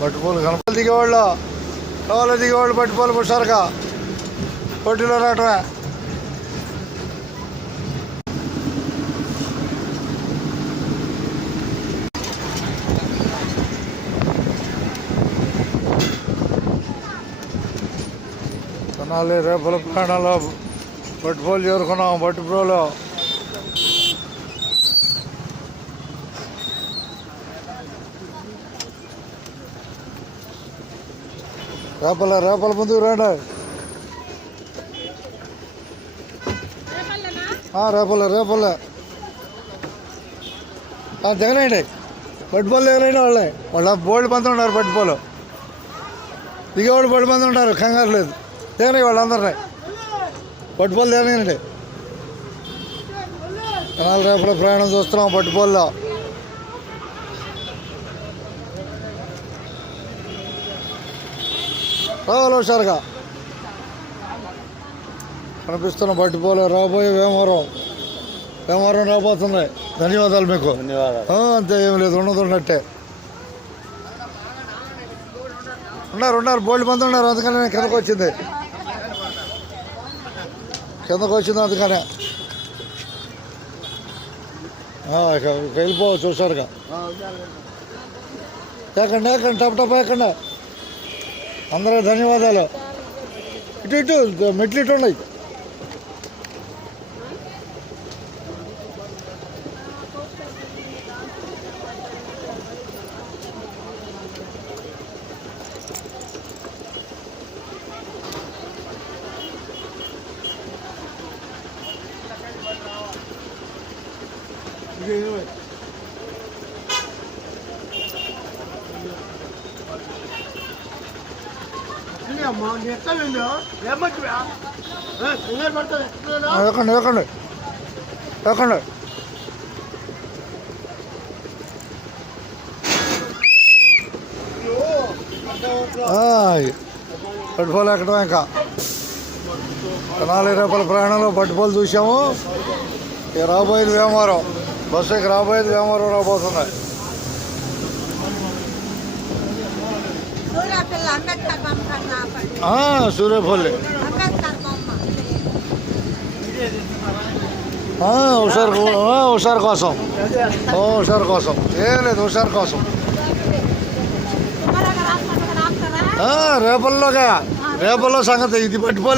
పట్టుపోలకి కనపలు దిగేవాళ్ళు కావాలి దిగేవాళ్ళు పట్టుపోలు పుష్టారుగా పోటీలో రావటమే. కొనాలి రేపుల ప్రయాణంలో పట్టుపోలు చేరుకున్నాం. పట్టుపోలో రేపల ముందుకు రండి. రేపల్లే దిగనండి. పట్టుపోలు దిగలేని వాళ్ళ బోల్డ్ మంది ఉన్నారు. పట్టుపోలు దిగేవాళ్ళు బోల్డ్ మంది ఉన్నారు. కంగారు లేదు. దిగనే వాళ్ళందరినీ పట్టుపోలు దిగనండి. రేపల ప్రయాణం చూస్తున్నాం పట్టుపోల్లో. రావాలి హుషారుగా కనిపిస్తున్న పట్టుపోలే రాబోయే వేమవరం రాబోతుంది. ధన్యవాదాలు మీకు. అంతే ఏం లేదు, ఉన్నట్టే ఉన్నారు బోల్డ్ మంది ఉన్నారు. అందుకని నేను కిందకు వచ్చింది అందుకనే వెళ్ళిపోవచ్చు హుషారుగా. ఏకండి టప్ ఏకండి. అందరూ ధన్యవాదాలు. ఇటు మెట్లు ఇటు ఉన్నాయి. ఎక్కండి పట్టుపోలు ఎక్కడం. ఇంకా రేపల ప్రయాణంలో పట్టుపోలు చూసాము. ఇక రాబోయేది వేమవరం. బస్సుకి రాబోయేది వేమవరం రాబోతుంది. సూర్యపల్లి హుషారు కోసం ఏం లేదు. హుషారు కోసం రేపల్లో సంగతి ఇది పట్టుకోలేదు.